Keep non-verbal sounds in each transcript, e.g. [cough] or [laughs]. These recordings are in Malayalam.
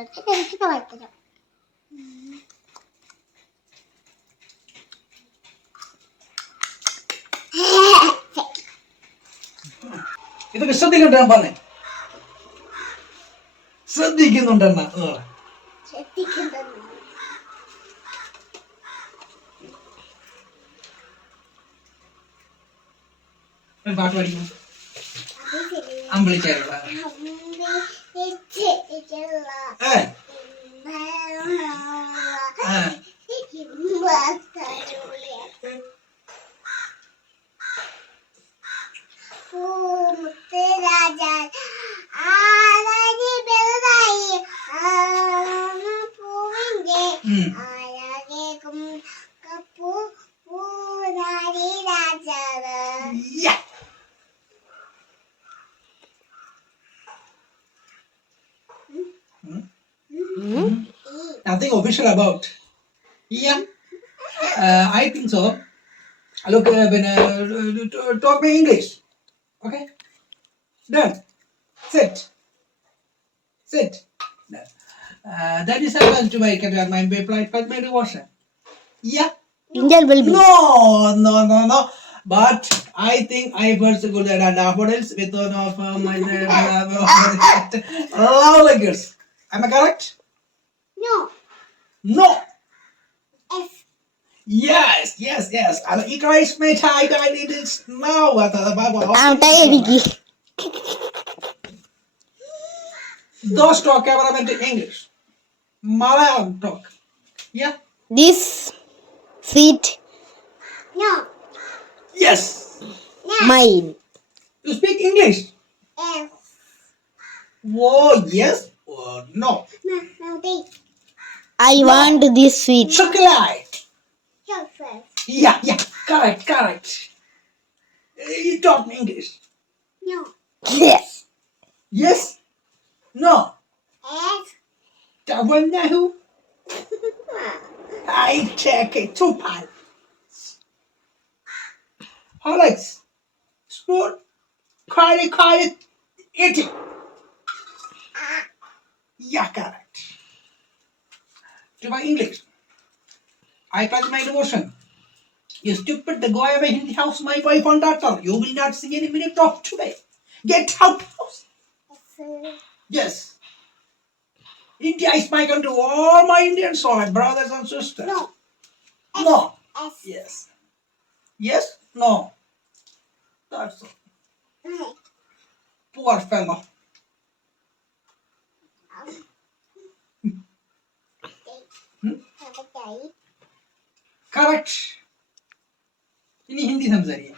വായിത്തരാം എനിക്ക് വായിത്തരാം ഇതൊക്കെ ശ്രദ്ധിക്കട്ടെ ഞാൻ പറഞ്ഞേ? ശ്രദ്ധിക്കുന്നുണ്ടെന്ന ശ്രദ്ധിക്കുന്നത് പാട്ട് പഠിക്കും അത് ഏ. Nothing official about. Yeah. Uh, I think so. Look, uh, when, uh, talk me English. Okay. Done. Sit. Sit. Done. Uh, that is how to make up your mind by applied by my devotion. Yeah. Angel will be. No, no, no, no. But I think I first go to daffodils with one of uh, my lovely girls. [laughs] [laughs] Am I correct? No. No. Yes. Yes, yes, yes. Αλλά η Christ may tie guy need it now. I'm tired. Those talk about English. Malayalam talk. Yeah. This seat. No. Yes. yes. Mine. You speak English? Yes. Oh, yes or no? No, no, thanks. I want this sweet. Chocolate. Chocolate. Yeah, yeah. Correct, correct. You taught English. No. Yes. Yes. No. Yes. one wanda who? [laughs] I check it. two Horlicks. Spoon. Call it, Curry. it. Eat it. Ah. Yeah, correct. To my English. I pledge my devotion. You stupid, the go away in the house, my wife and daughter. You will not see any minute of today. Get out house. Yes. Yes. India is my country. All my Indians are my brothers and sisters. No. No. Yes. Yes. No. That's all. Poor fellow. Okay. Correct. ഇനി ഹിന്ദി സംസാരിക്കാം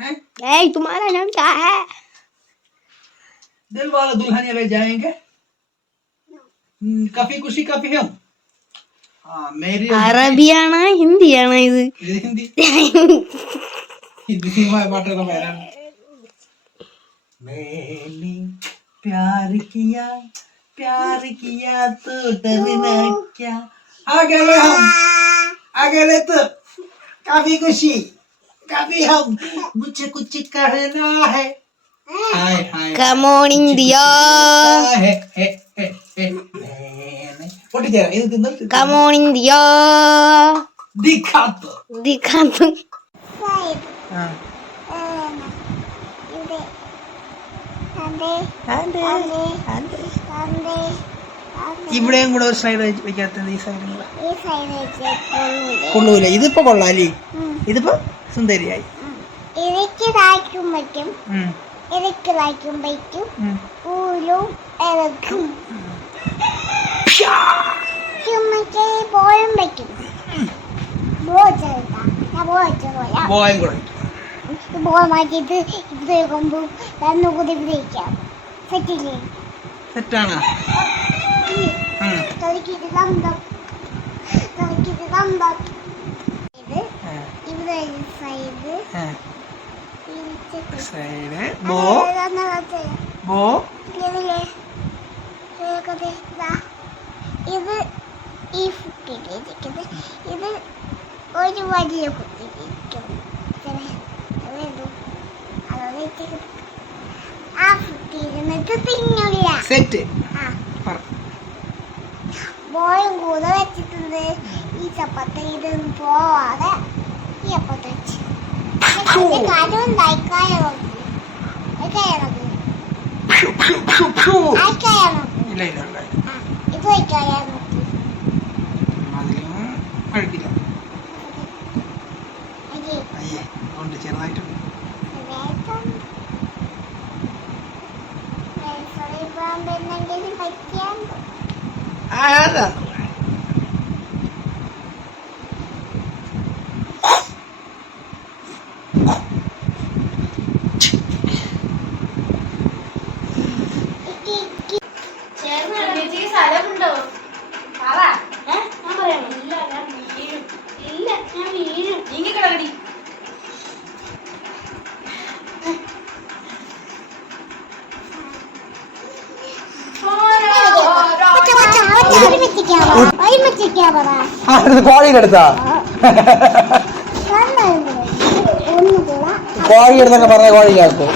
ഏ ഏയ് തുമാരാ ഞാൻ ക്യാ ഹേ दिल वाला दुल्हनिया ले जाएंगे हम्म, काफी खुशी काफी हम हाँ मेरी അറബിയാണോ ഹിന്ദിയാണോ ഇത് ഇത് ഹിന്ദി ഹിന്ദി സിനിമ പാട്ടുള്ള പേരാണ് मैंने प्यार किया प्यार किया तो डरना क्या आ गए हम आ गए तो काफी खुशी काफी हम मुझे कुछ करना है हाय हाय കമോൺ ഇന്ത്യ ഹേ, ഹേ, ഹേ, ഹേ. मैंने പൊട്ടിച്ചേരാം ഇത് തിന്നിട്ട് കമോൺ ഇന്ത്യ ദിഖാത്തോ ദിഖാത്തു Five. ആ Um. ഇത്. Sunday. അതെ Sunday. Sunday. ഇവിടെയും കൂടെ ഒരു സൈഡ് വെക്കാത്തത് ഈ സൈഡിൽ കൂടെ ഈ സൈഡ് വെച്ചിട്ടുള്ളൂ കൊള്ളൂല? ഇതിപ്പോ കൊള്ളാലേ? ഇതിപ്പോ സുന്ദരിയായി. ഇവയ്ക്ക് ഊരും ഇറക്കും ചുമക്ക് പോയും! വയ്ക്കും. ബോ ചെറുതാ ഞാൻ ബോ വെച്ച പോയാ. ബോയും കൂടെ ഇത് ബോ മാറ്റിയിട്ട് ഇത് വെക്കുമ്പോൾ രണ്ടു കൂടി സെറ്റില്ലേ? സെറ്റാണ്. ഒരു സൈഡ് ബോ ബോ ഇതാ. ഈ കുട്ടിയിലിരിക്കുന്നത് ഇത് ഒരു വലിയ കുട്ടിയിലിരിക്കും ഇങ്ങനെ അതെന്തോ ആ കുട്ടിയിരുന്നിട്ട് തിന്നില്ല സെറ്റ് ബോയും കൂടെ വെച്ചിട്ടുണ്ട്. ഈ ചപ്പത്തി ഇതൊന്നും പോവാതെ ഈ അപ്പത്ത് വെച്ച്. കാര്യം അയക്കായ. അയക്കായ നോക്കി ഇല്ല ഇല്ല. ആ അതാ ഇക്കി ഇക്കി സ്ഥലമുണ്ടോ പറ ഞാൻ പറയണം. ഇല്ല ഞാൻ വീഴും. ഇങ്ങനെ ഞാൻ വീഴും. നീങ്ങി കിടക്കടി കോഴിയിലെടുത്താ കോഴി എടുത്തൊക്കെ പറഞ്ഞ കോഴിക്കാക്കോ